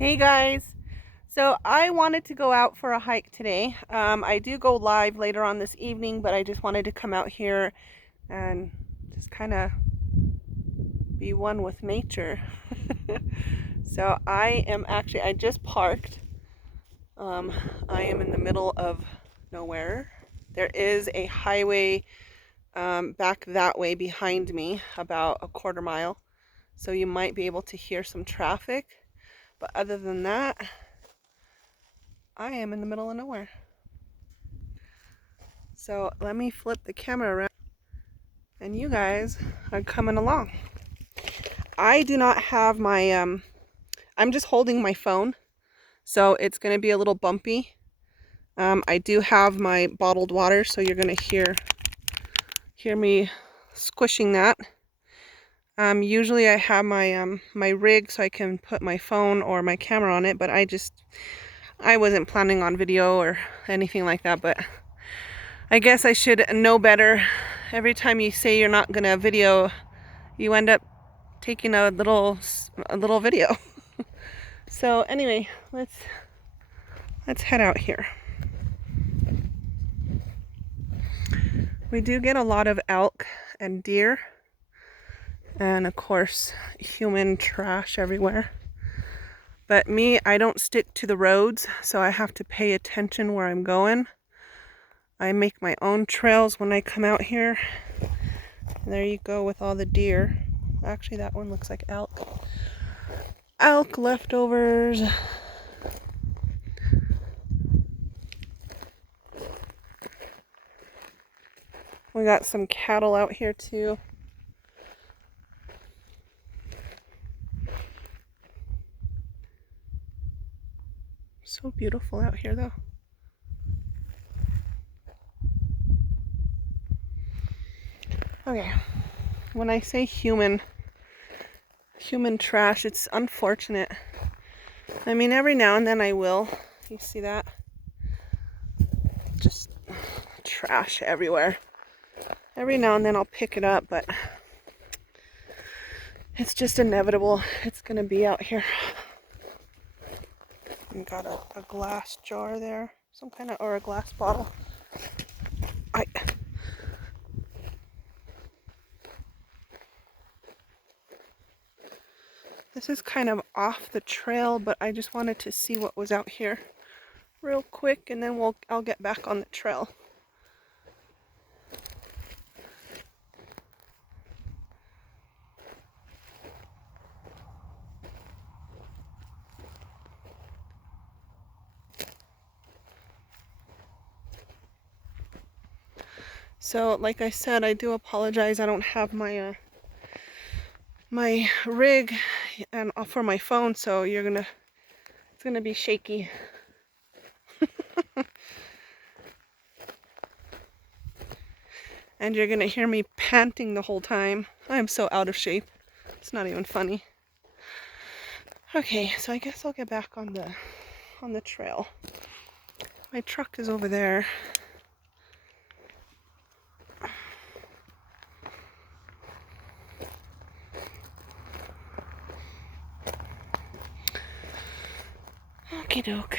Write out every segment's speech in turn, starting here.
Hey guys, so I wanted to go out for a hike today. I do go live later on this evening, but I just wanted to come out here and just kind of be one with nature. So I just parked. I am in the middle of nowhere. There is a highway back that way behind me, about a quarter mile. So you might be able to hear some traffic. But other than that, I am in the middle of nowhere. So let me flip the camera around and you guys are coming along. I do not have my, I'm just holding my phone, so it's going to be a little bumpy. I do have my bottled water, so you're going to hear me squishing that. Usually I have my rig so I can put my phone or my camera on it, but I wasn't planning on video or anything like that, but I guess I should know better. Every time you say you're not gonna video, you end up taking a little video. So anyway, let's head out here. We do get a lot of elk and deer, and of course human trash everywhere. But me, I don't stick to the roads, so I have to pay attention where I'm going. I make my own trails when I come out here. And there you go with all the deer. Actually, that one looks like elk. Elk leftovers. We got some cattle out here too. So beautiful out here though. Okay, when I say human trash, it's unfortunate. I mean, every now and then I will. You see that? Just trash everywhere. Every now and then I'll pick it up, but it's just inevitable. It's gonna be out here. We got a glass jar there, some kind of, or a glass bottle. This is kind of off the trail, but I just wanted to see what was out here real quick, and then I'll get back on the trail. So, like I said, I do apologize. I don't have my my rig and for my phone, so it's gonna be shaky. And you're gonna hear me panting the whole time. I am so out of shape. It's not even funny. Okay, so I guess I'll get back on the trail. My truck is over there. Okie doke.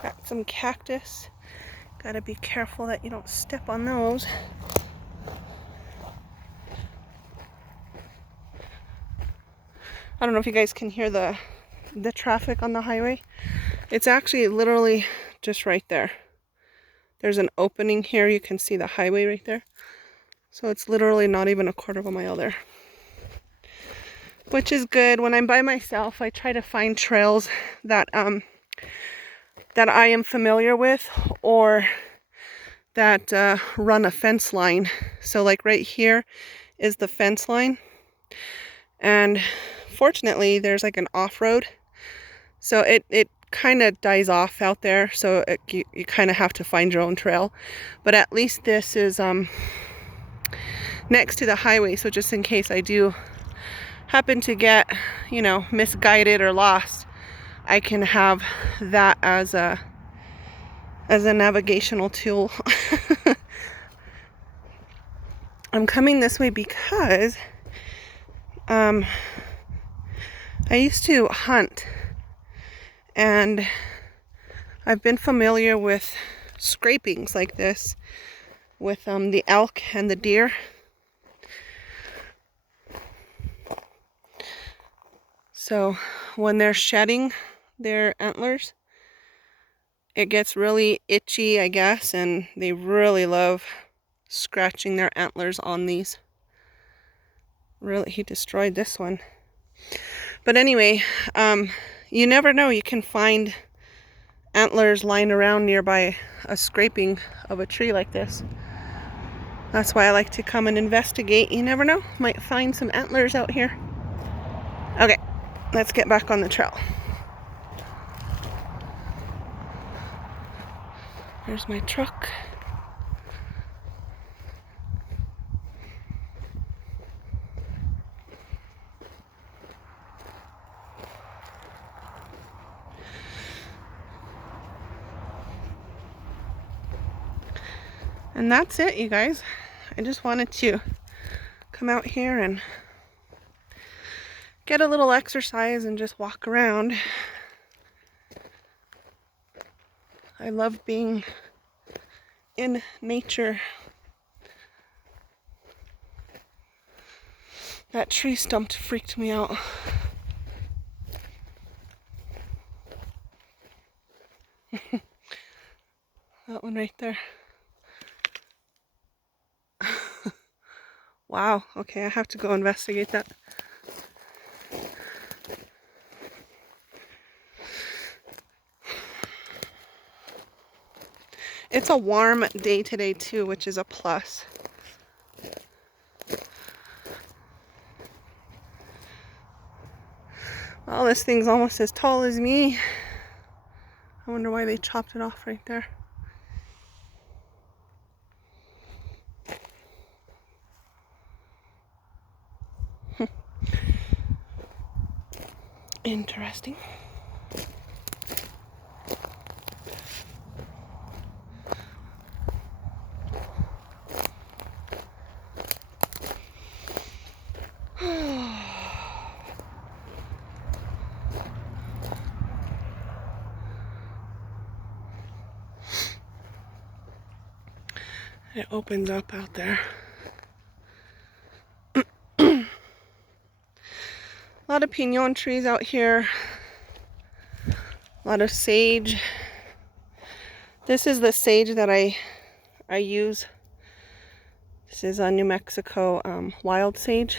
Got some cactus. Gotta be careful that you don't step on those. I don't know if you guys can hear the traffic on the highway. It's actually literally just right there. There's an opening here. You can see the highway right there. So it's literally not even a quarter of a mile there. Which is good. When I'm by myself, I try to find trails that that I am familiar with, or that run a fence line. So like right here is the fence line, and fortunately there's like an off-road, so it kind of dies off out there, so you kind of have to find your own trail. But at least this is next to the highway, so just in case I do happen to get, you know, misguided or lost, I can have that as a navigational tool. I'm coming this way because I used to hunt, and I've been familiar with scrapings like this with the elk and the deer. So when they're shedding their antlers, it gets really itchy, I guess, and they really love scratching their antlers on these. Really, he destroyed this one. But anyway, you never know. You can find antlers lying around nearby a scraping of a tree like this. That's why I like to come and investigate. You never know. Might find some antlers out here. Okay, let's get back on the trail. There's my truck. And that's it, you guys. I just wanted to come out here and get a little exercise and just walk around. I love being in nature. That tree stump freaked me out. That one right there. Wow, okay, I have to go investigate that. It's a warm day today too, which is a plus. Well, this thing's almost as tall as me. I wonder why they chopped it off right there. Interesting. It opens up out there. A lot of pinon trees out here. A lot of sage. This is the sage that I use. This is a New Mexico wild sage.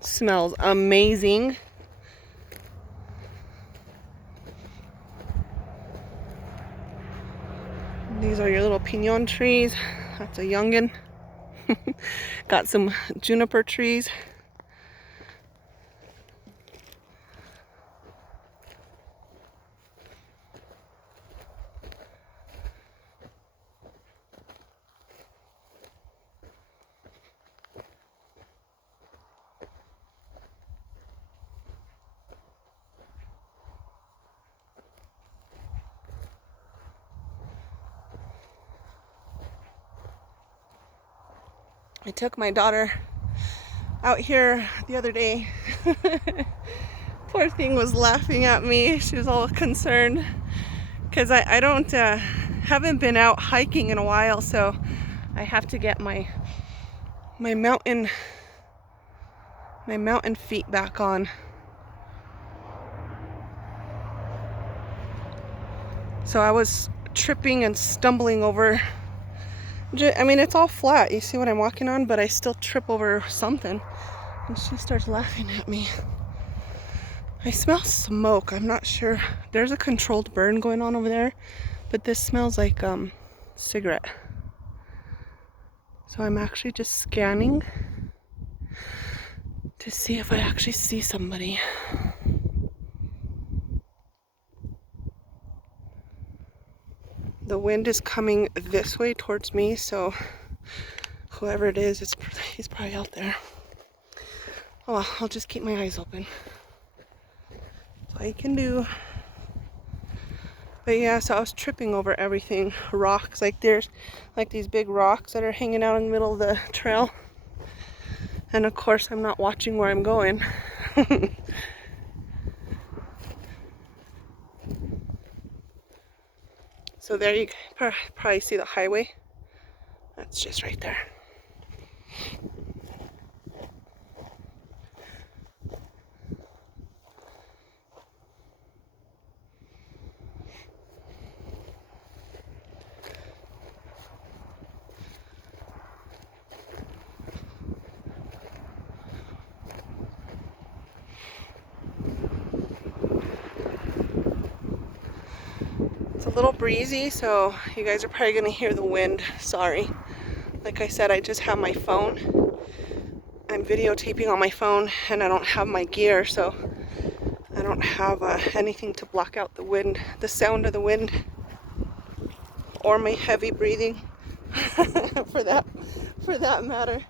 Smells amazing. These are your little pinon trees. That's a youngin. Got some juniper trees. I took my daughter out here the other day. Poor thing was laughing at me. She was all concerned because I haven't been out hiking in a while, so I have to get my mountain feet back on. So I was tripping and stumbling over. I mean, it's all flat. You see what I'm walking on, but I still trip over something. And she starts laughing at me. I smell smoke. I'm not sure. There's a controlled burn going on over there, but this smells like cigarette. So I'm actually just scanning to see if I actually see somebody. The wind is coming this way towards me, so whoever it is, he's probably out there. Oh well, I'll just keep my eyes open. That's all you can do. But yeah, so I was tripping over everything. Rocks, like there's like these big rocks that are hanging out in the middle of the trail. And of course, I'm not watching where I'm going. So there you probably see the highway. That's just right there. It's a little breezy, so you guys are probably gonna hear the wind. Sorry. Like I said, I just have my phone. I'm videotaping on my phone and I don't have my gear, so I don't have anything to block out the wind, the sound of the wind, or my heavy breathing for that matter.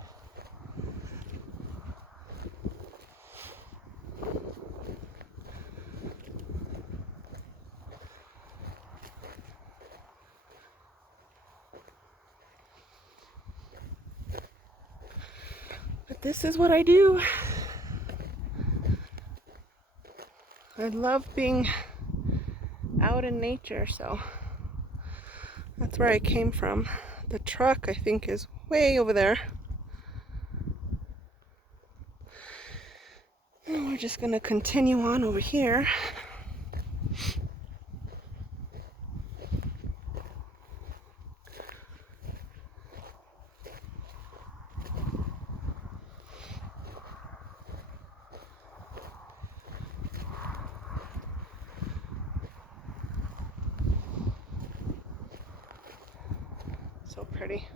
But this is what I do. I love being out in nature, so that's where I came from. The truck, I think, is way over there. And we're just gonna continue on over here. So pretty.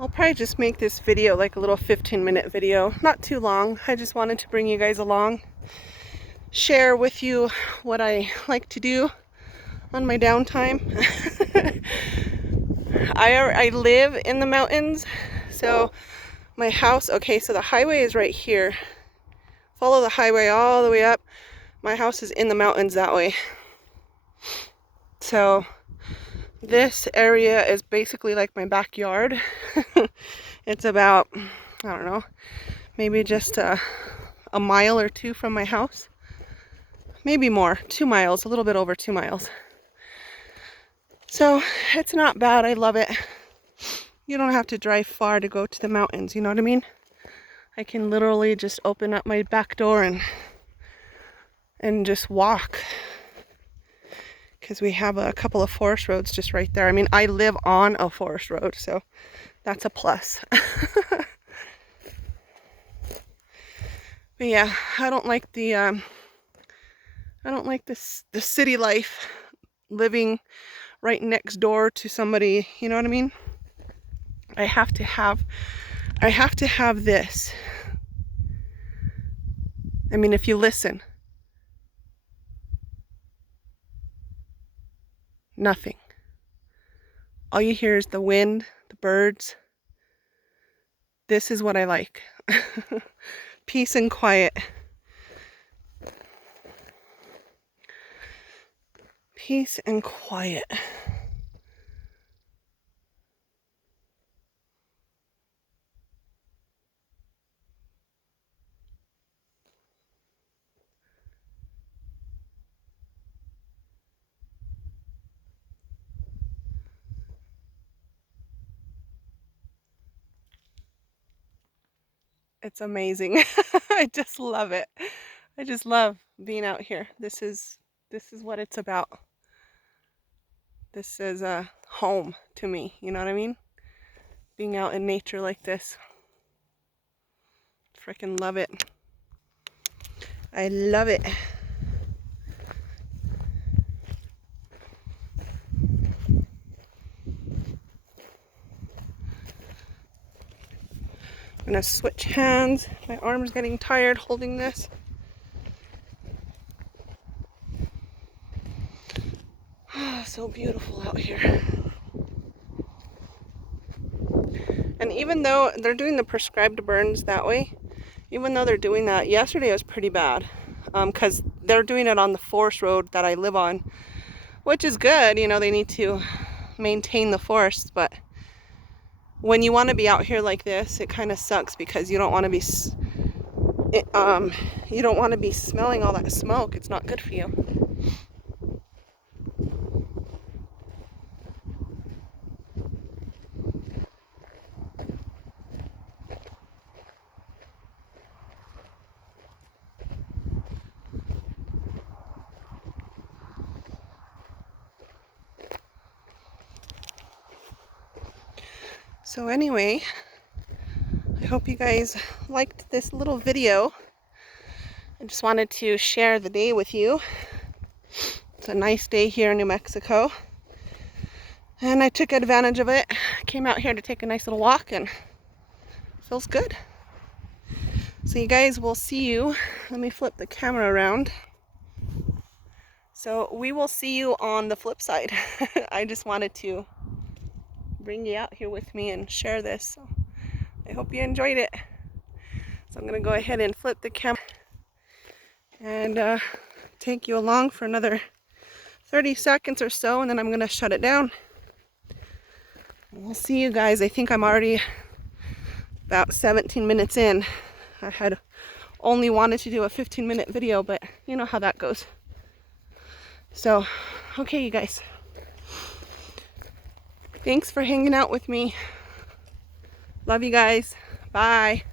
I'll probably just make this video like a little 15-minute video, not too long. I just wanted to bring you guys along, share with you what I like to do on my downtime. I live in the mountains, so my house, okay, so the highway is right here. Follow the highway all the way up. My house is in the mountains that way. So this area is basically like my backyard. It's about, I don't know, maybe just a mile or two from my house. Maybe more, 2 miles, a little bit over 2 miles. So it's not bad, I love it. You don't have to drive far to go to the mountains, you know what I mean? I can literally just open up my back door and just walk. Because we have a couple of forest roads just right there. I mean, I live on a forest road, so that's a plus. But yeah, I don't like the city life, living right next door to somebody, you know what I mean? I have to have this. I mean, if you listen, nothing. All you hear is the wind, the birds. This is what I like. Peace and quiet. Peace and quiet. It's amazing. I just love it. I just love being out here. This is what it's about. This is a home to me, you know what I mean? Being out in nature like this. Freaking love it. I love it. I'm gonna switch hands. My arm's getting tired holding this. Oh, so beautiful out here. And even though they're doing the prescribed burns that way, even though they're doing that, yesterday was pretty bad. Because they're doing it on the forest road that I live on, which is good. You know, they need to maintain the forest, but when you want to be out here like this, it kind of sucks because you don't want to be smelling all that smoke. It's not good for you. So anyway, I hope you guys liked this little video. I just wanted to share the day with you. It's a nice day here in New Mexico, and I took advantage of it. Came out here to take a nice little walk, and it feels good. So you guys, will see you. Let me flip the camera around. So we will see you on the flip side. I just wanted to bring you out here with me and share this. So I hope you enjoyed it. So I'm gonna go ahead and flip the camera and take you along for another 30 seconds or so, and then I'm gonna shut it down. We'll see you guys. I think I'm already about 17 minutes in. I had only wanted to do a 15-minute video, but you know how that goes. So, okay, you guys. Thanks for hanging out with me. Love you guys. Bye.